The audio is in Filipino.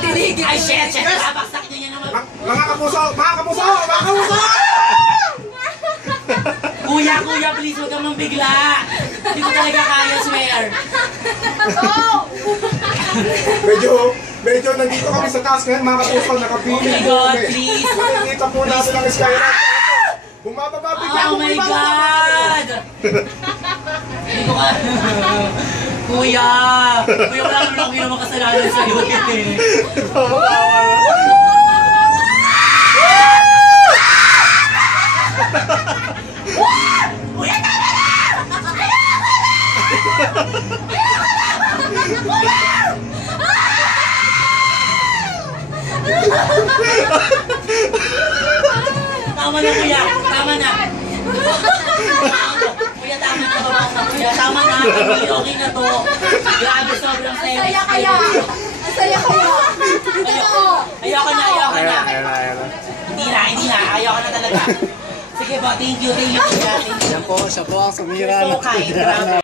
tinigil. Ay, shit! Babaksak nyo yan naman. Mga kapuso! Mga kapuso! Mga kapuso! Kuya, please huwag kang bigla. Hindi ko talaga kaya, swear. Medyo nandito kami sa taas ngayon, mga kapuso, nakapili. Oh my God, please. Nakikita po natin ang skyrock. Bumababa bigla. Oh my God! Hindi ko ka... Kuya, wala naman ako yung makasalanan sa'yo. Kuya, tama na! Tama na, kuya. Tama na. Kuya, tama na. Kuya, tama na. Okay na to. Grabe, sobrang saya. Saya kaya. Saya kaya. Ayoko na. Hindi na. Ayoko na talaga. Sige po, thank you. Kuya. Yan po, siya po ang sumira. You're so kind. Grabe.